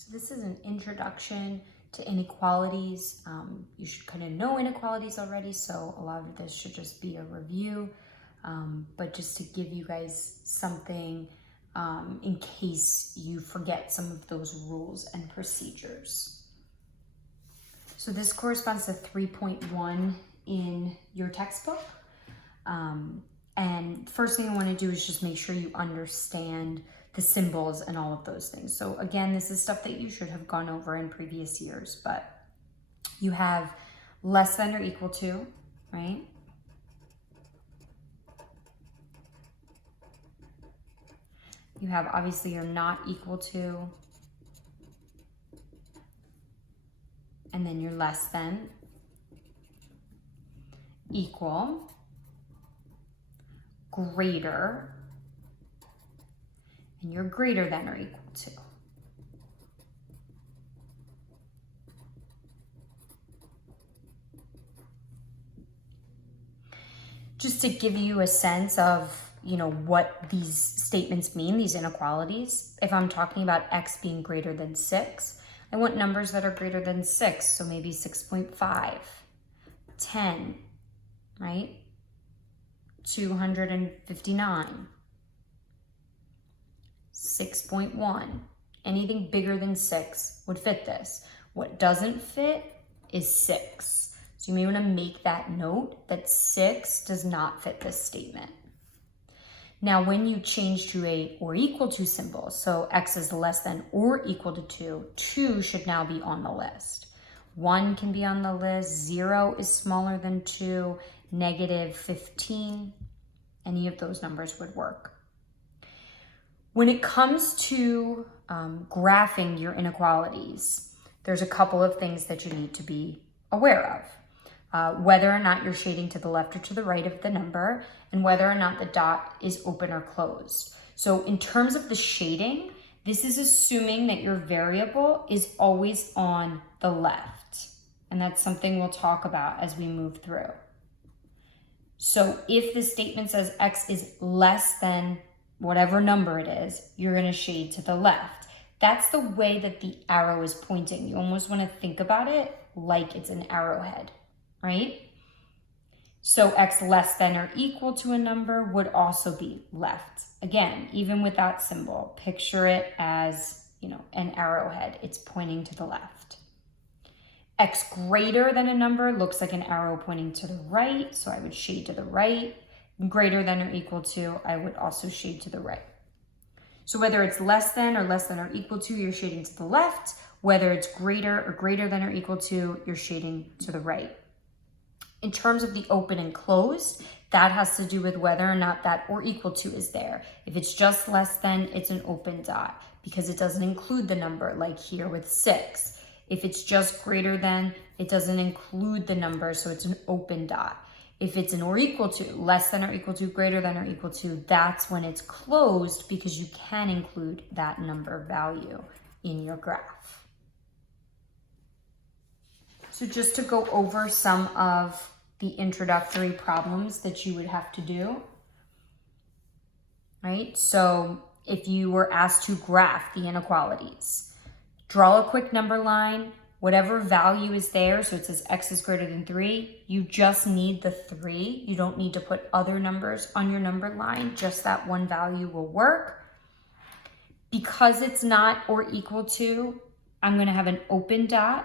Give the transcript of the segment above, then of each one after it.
So this is an introduction to inequalities. You should kind of know inequalities already, so a lot of this should just be a review, but just to give you guys something in case you forget some of those rules and procedures. So this corresponds to 3.1 in your textbook. And first thing I want to do is just make sure you understand the symbols and all of those things. So again, this is stuff that you should have gone over in previous years, but you have less than or equal to, right? You have obviously your not equal to, and then your less than, equal, greater, and you're greater than or equal to. Just to give you a sense of, what these statements mean, these inequalities. If I'm talking about x being greater than 6, I want numbers that are greater than 6, so maybe 6.5, 10, right? 259, 6.1. Anything bigger than 6 would fit this. What doesn't fit is 6. So you may want to make that note that 6 does not fit this statement. Now, when you change to a or equal to symbol, so x is less than or equal to 2, 2 should now be on the list. 1 can be on the list, 0 is smaller than 2, negative 15, any of those numbers would work. When it comes to graphing your inequalities, there's a couple of things that you need to be aware of. Whether or not you're shading to the left or to the right of the number, and whether or not the dot is open or closed. So in terms of the shading, this is assuming that your variable is always on the left. And that's something we'll talk about as we move through. So if the statement says x is less than whatever number it is, you're going to shade to the left. That's the way that the arrow is pointing. You almost want to think about it like it's an arrowhead, right? So x less than or equal to a number would also be left. Again, even with that symbol, picture it as, an arrowhead. It's pointing to the left. X greater than a number looks like an arrow pointing to the right, so I would shade to the right. Greater than or equal to, I would also shade to the right. So whether it's less than or equal to, you're shading to the left. Whether it's greater or greater than or equal to, you're shading to the right. In terms of the open and closed, that has to do with whether or not that or equal to is there. If it's just less than, it's an open dot because it doesn't include the number, like here with 6. If it's just greater than, it doesn't include the number, so it's an open dot. If it's an or equal to, less than or equal to, greater than or equal to, that's when it's closed because you can include that number value in your graph. So just to go over some of the introductory problems that you would have to do, right? So if you were asked to graph the inequalities, draw a quick number line, whatever value is there, so it says x is greater than 3, you just need the 3. You don't need to put other numbers on your number line, just that one value will work. Because it's not or equal to, I'm gonna have an open dot.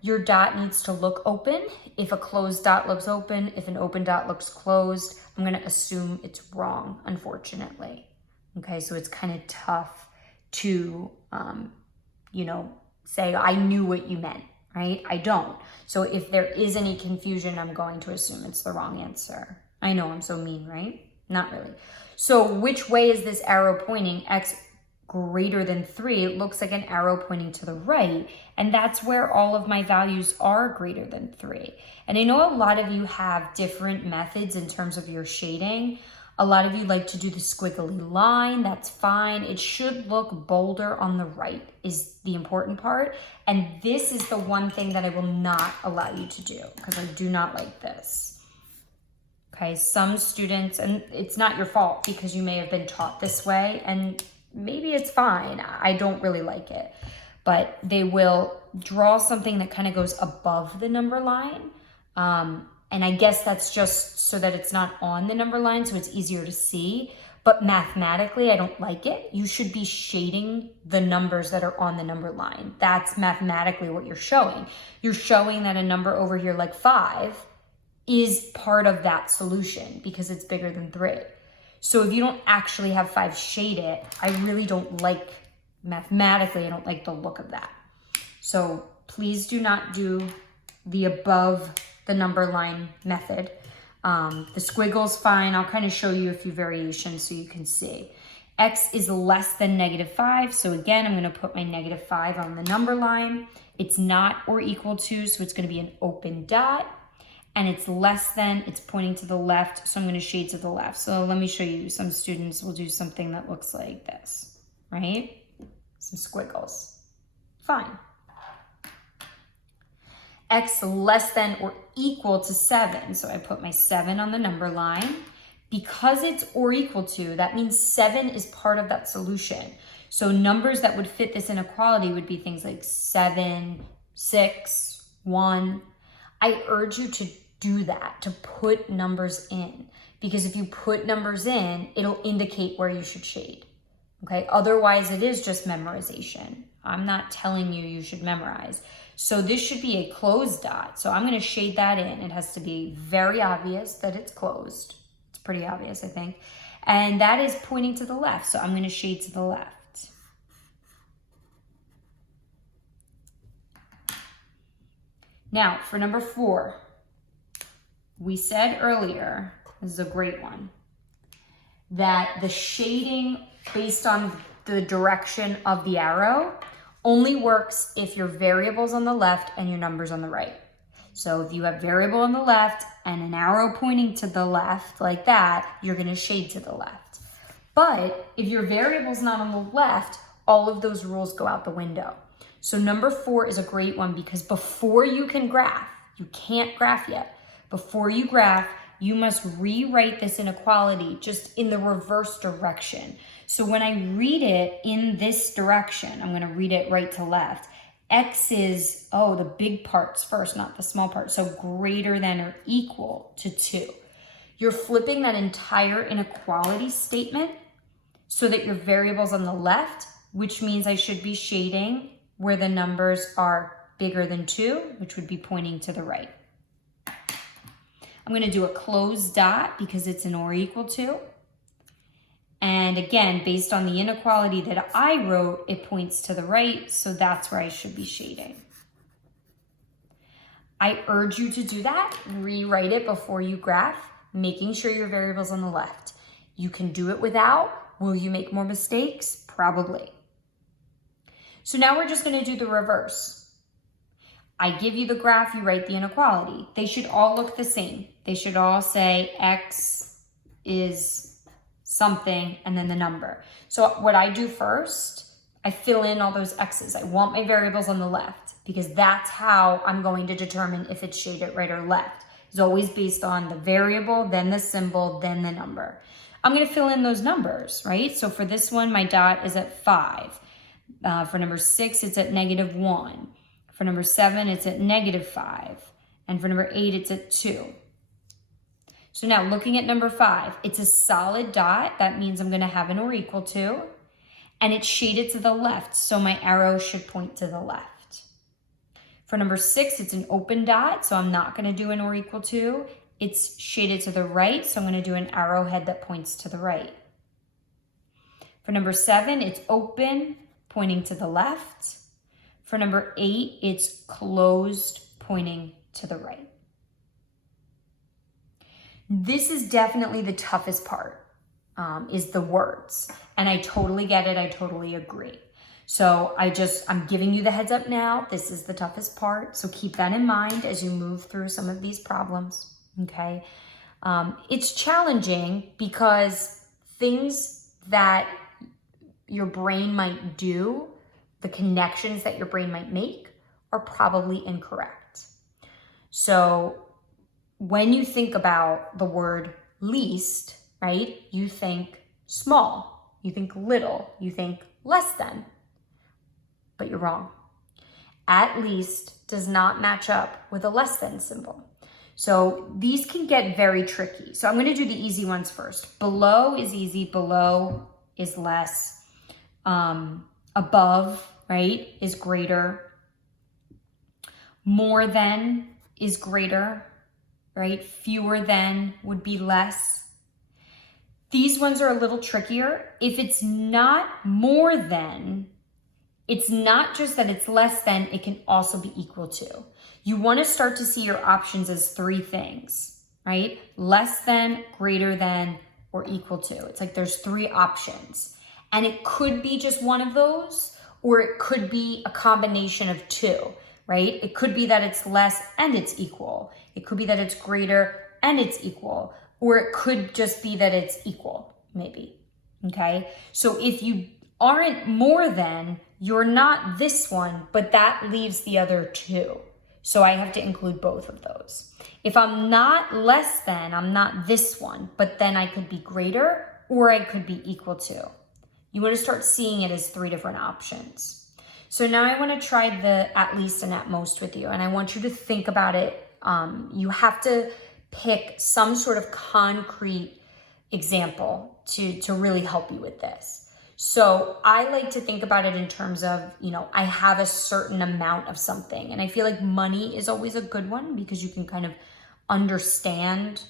Your dot needs to look open. If a closed dot looks open, if an open dot looks closed, I'm gonna assume it's wrong, unfortunately. Okay, so it's kind of tough to, say, I knew what you meant, right? I don't. So if there is any confusion, I'm going to assume it's the wrong answer. I know I'm so mean, right? Not really. So which way is this arrow pointing? X greater than 3, it looks like an arrow pointing to the right. And that's where all of my values are greater than 3. And I know a lot of you have different methods in terms of your shading. A lot of you like to do the squiggly line. That's fine. It should look bolder on the right is the important part. And this is the one thing that I will not allow you to do because I do not like this. Okay, some students, and it's not your fault because you may have been taught this way, and maybe it's fine. I don't really like it. But they will draw something that kind of goes above the number line. And I guess that's just so that it's not on the number line, so it's easier to see. But mathematically, I don't like it. You should be shading the numbers that are on the number line. That's mathematically what you're showing. You're showing that a number over here like 5 is part of that solution because it's bigger than 3. So if you don't actually have 5 shaded, I really don't like, mathematically, I don't like the look of that. So please do not do the above the number line method. The squiggle's fine. I'll kind of show you a few variations so you can see. X is less than -5. So again, I'm going to put my -5 on the number line. It's not or equal to, so it's going to be an open dot. And it's less than, it's pointing to the left, so I'm going to shade to the left. So let me show you. Some students will do something that looks like this, right? Some squiggles. Fine. X less than or equal to 7. So I put my 7 on the number line. Because it's or equal to, that means 7 is part of that solution. So numbers that would fit this inequality would be things like 7, 6, 1. I urge you to do that, to put numbers in. Because if you put numbers in, it'll indicate where you should shade. Okay, otherwise it is just memorization. I'm not telling you you should memorize. So this should be a closed dot. So I'm going to shade that in. It has to be very obvious that it's closed. It's pretty obvious, I think. And that is pointing to the left. So I'm going to shade to the left. Now, for number 4, we said earlier, this is a great one, that the shading based on the direction of the arrow only works if your variable's on the left and your number's on the right. So if you have variable on the left and an arrow pointing to the left like that, you're going to shade to the left. But if your variable's not on the left, all of those rules go out the window. So number 4 is a great one because before you can graph, you can't graph yet. Before you graph, you must rewrite this inequality just in the reverse direction. So when I read it in this direction, I'm going to read it right to left. X is, the big parts first, not the small parts. So greater than or equal to 2. You're flipping that entire inequality statement so that your variable's on the left, which means I should be shading where the numbers are bigger than 2, which would be pointing to the right. I'm going to do a closed dot because it's an or equal to. And again, based on the inequality that I wrote, it points to the right, so that's where I should be shading. I urge you to do that. Rewrite it before you graph, making sure your variable's on the left. You can do it without. Will you make more mistakes? Probably. So now we're just going to do the reverse. I give you the graph, you write the inequality. They should all look the same. They should all say X is something and then the number. So what I do first, I fill in all those X's. I want my variables on the left because that's how I'm going to determine if it's shaded right or left. It's always based on the variable, then the symbol, then the number. I'm going to fill in those numbers, right? So for this one, my dot is at 5. For number 6, it's at -1. For number 7, it's at -5. And for number 8, it's at 2. So now looking at number 5, it's a solid dot. That means I'm going to have an or equal to. And it's shaded to the left, so my arrow should point to the left. For number 6, it's an open dot, so I'm not going to do an or equal to. It's shaded to the right, so I'm going to do an arrowhead that points to the right. For number 7, it's open, pointing to the left. For number 8, it's closed, pointing to the right. This is definitely the toughest part, is the words. And I totally get it. I totally agree. So I'm giving you the heads up now. This is the toughest part. So keep that in mind as you move through some of these problems, okay? It's challenging because things that your brain might do, the connections that your brain might make, are probably incorrect. So when you think about the word least, right, you think small. you think little, you think less than, but you're wrong. At least does not match up with a less than symbol. So these can get very tricky. So I'm going to do the easy ones first. Below is easy. Below is less. Above, right, is greater. More than is greater, right? Fewer than would be less. These ones are a little trickier. If it's not more than, it's not just that it's less than, it can also be equal to. You want to start to see your options as three things, right? Less than, greater than, or equal to. It's like there's three options. And it could be just one of those, or it could be a combination of two, right? It could be that it's less and it's equal. It could be that it's greater and it's equal. Or it could just be that it's equal, maybe, okay? So if you aren't more than, you're not this one, but that leaves the other two. So I have to include both of those. If I'm not less than, I'm not this one, but then I could be greater or I could be equal to. You want to start seeing it as three different options. So now I want to try the at least and at most with you, and I want you to think about it. You have to pick some sort of concrete example to really help you with this. So I like to think about it in terms of, I have a certain amount of something, and I feel like money is always a good one because you can kind of understand,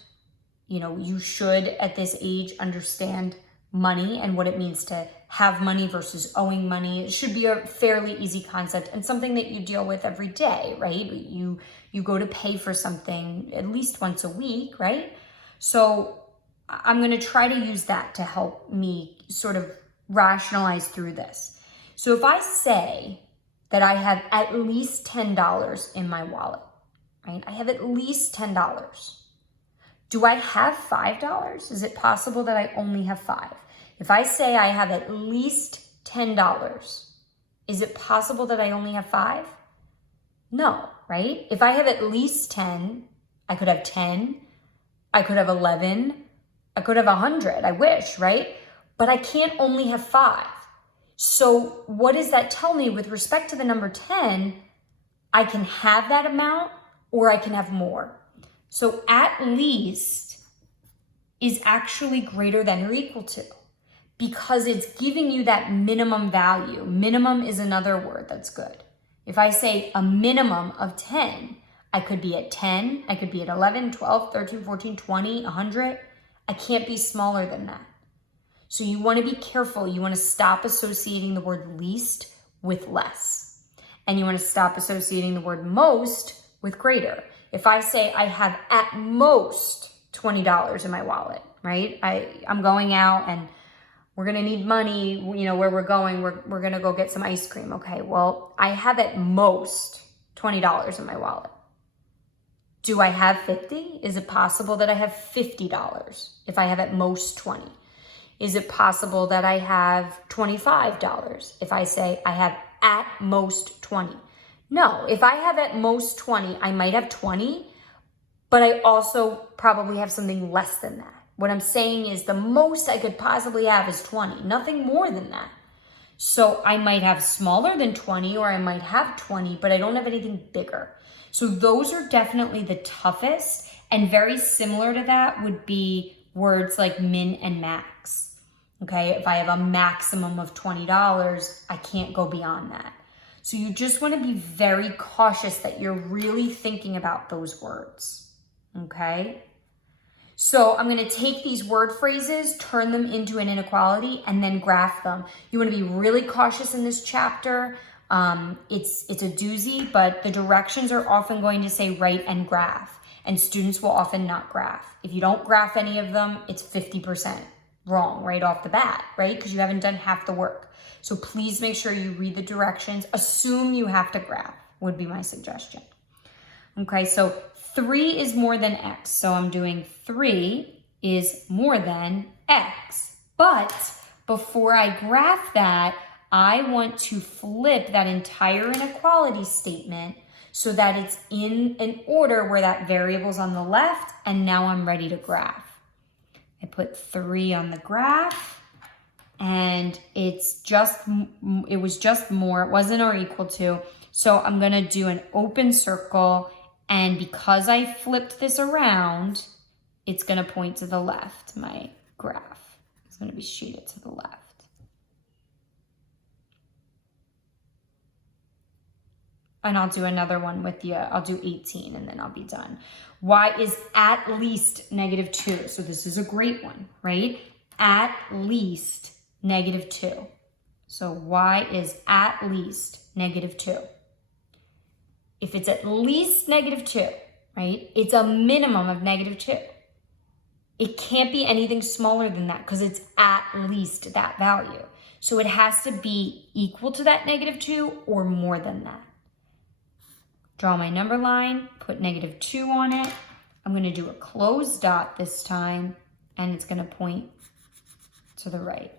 you should at this age understand money and what it means to have money versus owing money. It should be a fairly easy concept and something that you deal with every day, right? You go to pay for something at least once a week, right? So I'm going to try to use that to help me sort of rationalize through this. So if I say that I have at least $10 in my wallet, right? I have at least $10. Do I have $5? Is it possible that I only have 5? If I say I have at least $10, is it possible that I only have 5? No, right? If I have at least 10, I could have 10, I could have 11, I could have 100, I wish, right? But I can't only have 5. So what does that tell me with respect to the number 10? I can have that amount or I can have more. So at least is actually greater than or equal to, because it's giving you that minimum value. Minimum is another word that's good. If I say a minimum of 10, I could be at 10, I could be at 11, 12, 13, 14, 20, 100. I can't be smaller than that. So you want to be careful. You want to stop associating the word least with less. And you want to stop associating the word most with greater. If I say I have at most $20 in my wallet, right? I'm going out and we're going to need money, where we're going, we're going to go get some ice cream. Okay, well, I have at most $20 in my wallet. Do I have 50? Is it possible that I have $50 if I have at most 20? Is it possible that I have $25 if I say I have at most 20? No, if I have at most 20, I might have 20, but I also probably have something less than that. What I'm saying is the most I could possibly have is 20, nothing more than that. So I might have smaller than 20 or I might have 20, but I don't have anything bigger. So those are definitely the toughest, and very similar to that would be words like min and max. Okay, if I have a maximum of $20, I can't go beyond that. So you just want to be very cautious that you're really thinking about those words. Okay? So I'm going to take these word phrases, turn them into an inequality, and then graph them. You want to be really cautious in this chapter. It's a doozy, but the directions are often going to say write and graph, and students will often not graph. If you don't graph any of them, it's 50% wrong right off the bat, right? Because you haven't done half the work. So please make sure you read the directions. Assume you have to graph would be my suggestion. Okay, so 3 is more than x. So I'm doing 3 is more than x. But before I graph that, I want to flip that entire inequality statement so that it's in an order where that variable's on the left, and now I'm ready to graph. I put 3 on the graph, and it was just more. It wasn't or equal to. So I'm going to do an open circle, and because I flipped this around, it's going to point to the left. My graph is going to be shaded to the left. And I'll do another one with you. I'll do 18 and then I'll be done. Y is at least -2. So this is a great one, right? At least -2. So Y is at least -2. If it's at least -2, right? It's a minimum of -2. It can't be anything smaller than that because it's at least that value. So it has to be equal to that -2 or more than that. Draw my number line, put -2 on it. I'm going to do a closed dot this time, and it's going to point to the right.